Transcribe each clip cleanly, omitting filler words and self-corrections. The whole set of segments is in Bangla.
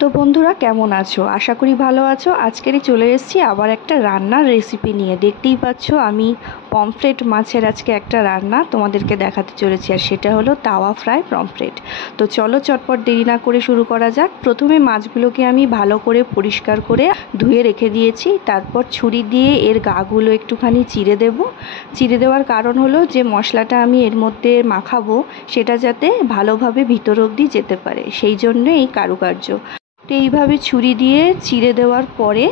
তো বন্ধুরা কেমন আছো? আশা করি ভালো আছো। আজকেরই চলে এসেছি আবার একটা রান্নার রেসিপি নিয়ে। দেখতেই পাচ্ছ আমি পমফ্রেট মাছের আজকে একটা রান্না তোমাদেরকে দেখাতে চলেছি, আর সেটা হলো তাওয়া ফ্রাই পমফ্রেট। তো চলো চটপট দেরি না করে শুরু করা যাক। প্রথমে মাছগুলোকে আমি ভালো করে পরিষ্কার করে ধুয়ে রেখে দিয়েছি। তারপর ছুরি দিয়ে এর গাগুলো একটুখানি চিড়ে দেব। চিড়ে দেওয়ার কারণ হলো যে মশলাটা আমি এর মধ্যে মাখাবো সেটা যাতে ভালোভাবে ভিতর অবধি যেতে পারে, সেই জন্য এই কারুকার্য। তো এইভাবে ছুরি দিয়ে চিড়ে দেওয়ার পরে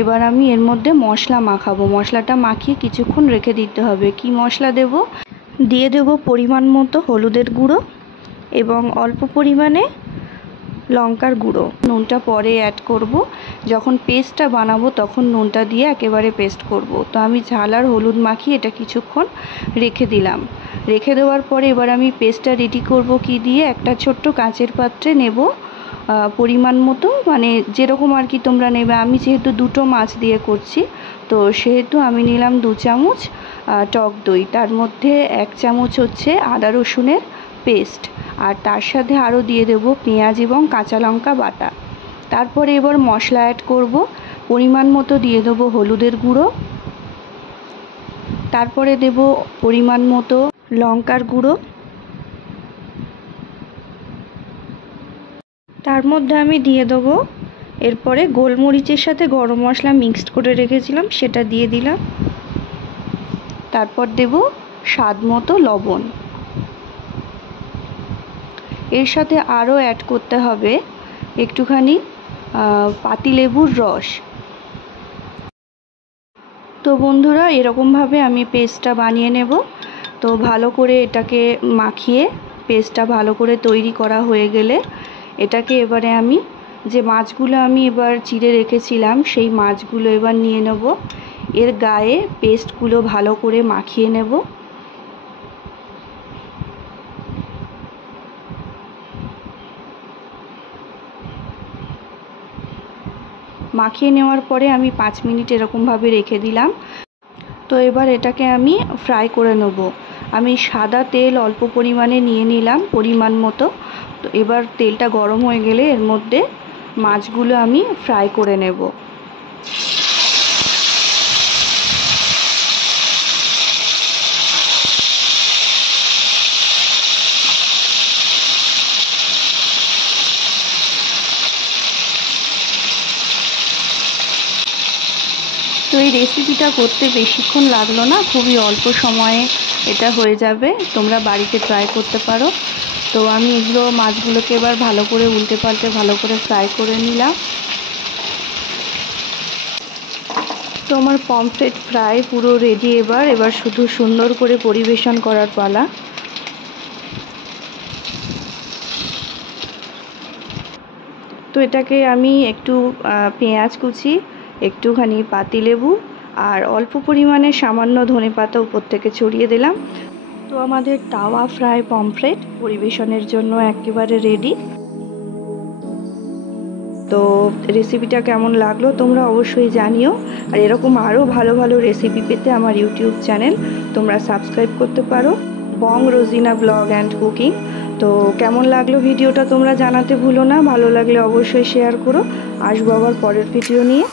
এবার আমি এর মধ্যে মশলা মাখাবো। মশলাটা মাখিয়ে কিছুক্ষণ রেখে দিতে হবে। কি মশলা দেব? দিয়ে দেব পরিমাণ মতো হলুদের গুঁড়ো এবং অল্প পরিমাণে লঙ্কার গুঁড়ো। নুনটা পরে অ্যাড করব, যখন পেস্টটা বানাবো তখন নুনটা দিয়ে একেবারে পেস্ট করব। তো আমি ঝাল আর হলুদ মাখিয়ে এটা কিছুক্ষণ রেখে দিলাম। রেখে দেওয়ার পরে এবার আমি পেস্টটা রেডি করব কি দিয়ে, একটা ছোট্ট কাঁচের পাত্রে নেব পরিমাণ মতো, মানে যেরকম আর কি তোমরা নেবে। আমি যেহেতু দুটো মাছ দিয়ে করছি তো সেহেতু আমি নিলাম 2 চামচ টক দই। তার মধ্যে 1 চামচ হচ্ছে আদা রসুনের পেস্ট, আর তার সাথে আরও দিয়ে দেব পেঁয়াজ এবং কাঁচা লঙ্কা বাটা। তারপরে এবার মশলা অ্যাড করব। পরিমাণ মতো দিয়ে দেবো হলুদের গুঁড়ো, তারপরে দেব পরিমাণ মতো লঙ্কার গুঁড়ো, তার মধ্যে আমি দিয়ে দেবো এরপরে গোলমরিচের সাথে গরম মশলা মিক্সড করে রেখেছিলাম সেটা দিয়ে দিলাম। তারপর দেব স্বাদ মতো লবণ। এর সাথে আরও অ্যাড করতে হবে একটুখানি পাতিলেবুর রস। তো বন্ধুরা এরকমভাবে আমি পেস্টটা বানিয়ে নেব। তো ভালো করে এটাকে মাখিয়ে পেস্টটা ভালো করে তৈরি করা হয়ে গেলে এটাকে এবারে আমি যে মাছগুলো আমি এবার চিড়ে রেখেছিলাম সেই মাছগুলো এবার নিয়ে নেব। এর গায়ে পেস্টগুলো ভালো করে মাখিয়ে নেব। মাখিয়ে নেওয়ার পরে আমি 5 মিনিট এরকমভাবে রেখে দিলাম। তো এবার এটাকে আমি ফ্রাই করে নেব। আমি সাদা তেল অল্প পরিমাণে নিয়ে নিলাম পরিমাণ মতো। তো এবার তেলটা গরম হয়ে গেলে এর মধ্যে মাছগুলো আমি ফ্রাই করে নেব। তো এই রেসিপিটা করতে বেশিক্ষণ লাগলো না, খুবই অল্প সময়ে এটা হয়ে যাবে। তোমরা বাড়িতে ট্রাই করতে পারো। তো আমি এগুলো মাছগুলোকে এবার ভালো করে উল্টে পাল্টে ভালো করে ফ্রাই করে নিলাম। তো আমার পমফ্রেট ফ্রাই পুরো রেডি। এবার শুধু সুন্দর করে পরিবেশন করার পালা। তো এটাকে আমি একটু পেঁয়াজ কুচি, একটুখানি পাতিলেবু আর অল্প পরিমাণে সামান্য ধনেপাতা উপর থেকে ছড়িয়ে দিলাম। তো আমাদের তাওয়া ফ্রাই পমফ্রেট পরিবেশনের জন্য একেবারে রেডি। তো রেসিপিটা কেমন লাগলো তোমরা অবশ্যই জানিও। আর এরকম আরও ভালো ভালো রেসিপি পেতে আমার ইউটিউব চ্যানেল তোমরা সাবস্ক্রাইব করতে পারো, বং রোজিনা ব্লগ অ্যান্ড কুকিং। তো কেমন লাগলো ভিডিওটা তোমরা জানাতে ভুলো না। ভালো লাগলে অবশ্যই শেয়ার করো। আসবো আবার পরের ভিডিও নিয়ে।